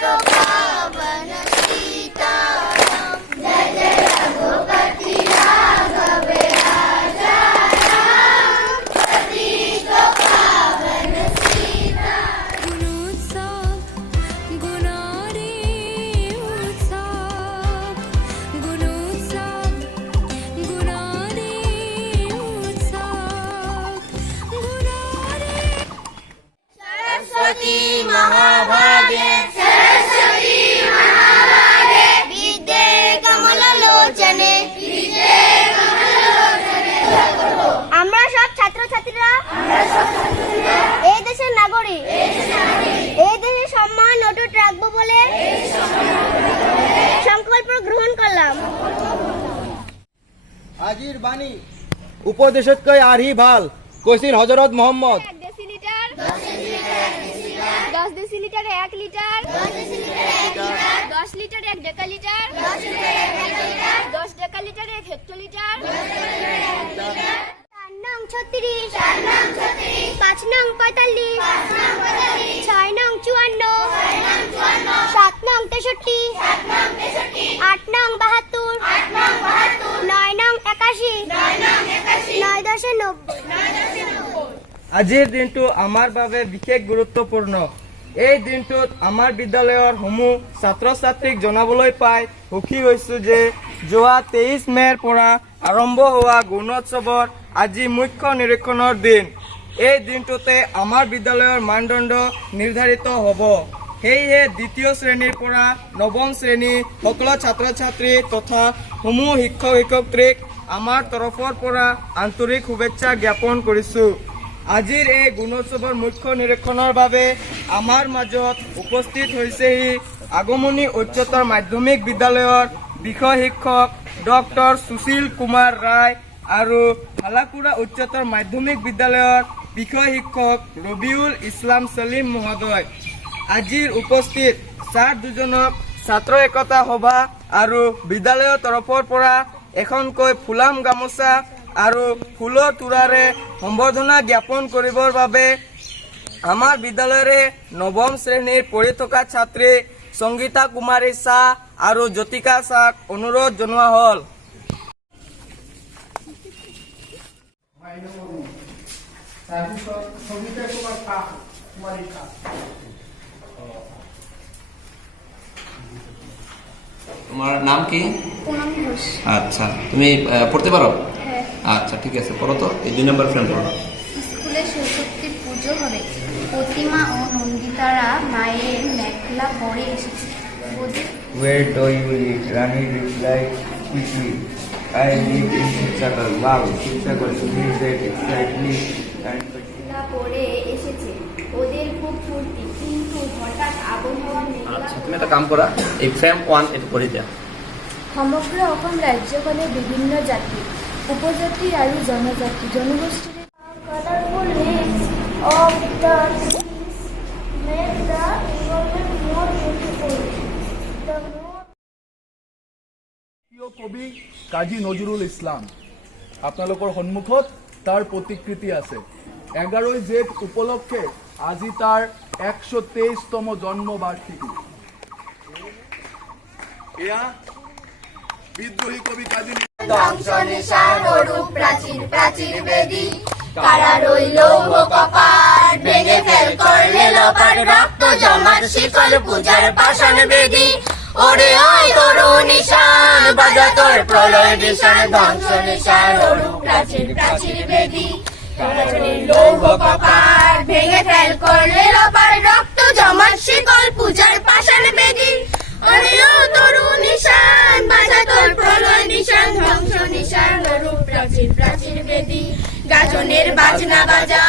तो पावन सीताराम, जय जय रघुपति राघव राजा राम, पतित पावन सीताराम। गुणोत्सव गुणारे उत्सव, गुणोत्सव गुणारे उत्सव, गुणारे। सरस्वती महाभागे, सरस्वती महाभागे, विद्ये कमललोचने, विद्ये कमललोचने। আমরা সব ছাত্রছাত্রীরা এই দেশের নাগরিক, এই দেশের সম্মান অটুট রাখবো বলে সংকল্প গ্রহণ করলাম। আজির বাণী উপদেশকই আরহি ভাল কইছিল হযরত Muhammad. 1 decilitre 10 decilitre 1 litre 10 litre 1 decalitre 10 decalitre 1 hectolitre 4 নং 36 5 নং 45 6 নং 54 7 নং 63 8 নং 72 9 নং 81 9 10 90। আজিৰ দিনটো আমাৰ বাবে বিশেষ গুৰুত্বপূৰ্ণ। এই দিনটোত আমাৰ বিদ্যালয়ৰ সমূহ ছাত্ৰ ছাত্ৰীক জনাবলৈ পাই সুখী হৈছো যে যোৱা 23 মে'ৰ পৰা আৰম্ভ হোৱা গুণোৎসৱৰ আজি মুখ্য নিৰীক্ষণৰ দিন। এই দিনটোতে আমাৰ বিদ্যালয়ৰ মানদণ্ড নিৰ্ধাৰিত হ'ব। সেয়েহে দ্বিতীয় শ্ৰেণীৰ পৰা নৱম শ্ৰেণী সকলো ছাত্ৰ ছাত্ৰী তথা সমূহ শিক্ষক শিক্ষয়িত্ৰীক আমাৰ তৰফৰ পৰা আন্তৰিক শুভেচ্ছা জ্ঞাপন কৰিছোঁ। আজিৰ এই গুণোৎসৱৰ মুখ্য নিৰীক্ষণৰ বাবে আমাৰ মাজত উপস্থিত হৈছেহি আগমনী উচ্চতৰ মাধ্যমিক বিদ্যালয়ৰ বিষয় শিক্ষক ডক্টৰ সুশীল কুমাৰ ৰায় আৰু হালাকুৰা উচ্চতৰ মাধ্যমিক বিদ্যালয়ৰ বিষয় শিক্ষক ৰবিউল ইছলাম সলিম মহোদয়। আজিৰ উপস্থিত ছাৰ দুজনক ছাত্ৰ একতা সভা আৰু বিদ্যালয়ৰ তৰফৰ পৰা এখনকৈ ফুলাম গামোচা আৰু ফুলৰ তোৰাৰে সম্বৰ্ধনা জ্ঞাপন কৰিবৰ বাবে আমাৰ বিদ্যালয়ৰে নৱম শ্ৰেণীৰ পঢ়ি থকা ছাত্ৰী সংগীতা কুমাৰী শাহ আৰু জ্যোতিকা শাহক অনুৰোধ জনোৱা হ'ল। তোমার নাম কি? পুনম ঘোষ। আচ্ছা, তুমি পড়তে পারো? হ্যাঁ। আচ্ছা, ঠিক আছে, পড়ো তো। এই 2 নম্বর ফ্রেম পড়ো। স্কুলে সরস্বতী পুজো হবে। প্রতিমা ও নন্দিতারা মায়ের মেখলা পরে এসেছে। Where do you live? Rani replied quickly. I live in Shivsagar. Wow, Shivsagar, you live there exactly. And mekhela পরে এসেছে, ওদের খুব ফুর্তি, কিন্তু হঠাৎ আবহাওয়া মেঘলা। আচ্ছা, তুমি একটা কাম করা, এই ফ্রেম 1 এটা পড়ি দিয়া। সমগ্র অসম ৰাজ্যখনে বিভিন্ন জাতি, উপজাতি আৰু জনগোষ্ঠীৰে Colorful leaves of the trees make the environment more beautiful. The more প্ৰিয় কবি কাজী নজৰুল ইছলাম, আপোনালোকৰ সন্মুখত তাৰ প্ৰতিকৃতি আছে। 11 জেঠ উপলক্ষে আজি তাৰ 123তম জন্মবাৰ্ষিকী। এয়া বিদ্ৰোহী কবি কাজী ধ্বংস নিশান অরূপ প্রাচীর প্রাচীর বেদী, কারা রইল কপাট ভেঙে ফেল করলে লোপাট, রক্ত জমাট শিকল পূজার পাষাণ বেদী। ওরে ওই তরুণ নিশান বাজা তোর প্রলয় নিশান, ধ্বংস নিশান অরূপ প্রাচীর প্রাচীর বেদী, কারা রইল কপাট ভেঙে ফেল করলে লোপাট, রক্ত জমাট শিকল পূজার পাষাণ বেদী। ওরে ও তরুণ নিশান বাজা তোর প্রলয় নিশান, ধ্বংস নিশান অরূপ প্রাচীর প্রাচীর বেদী। গাজনের বাজনা বাজা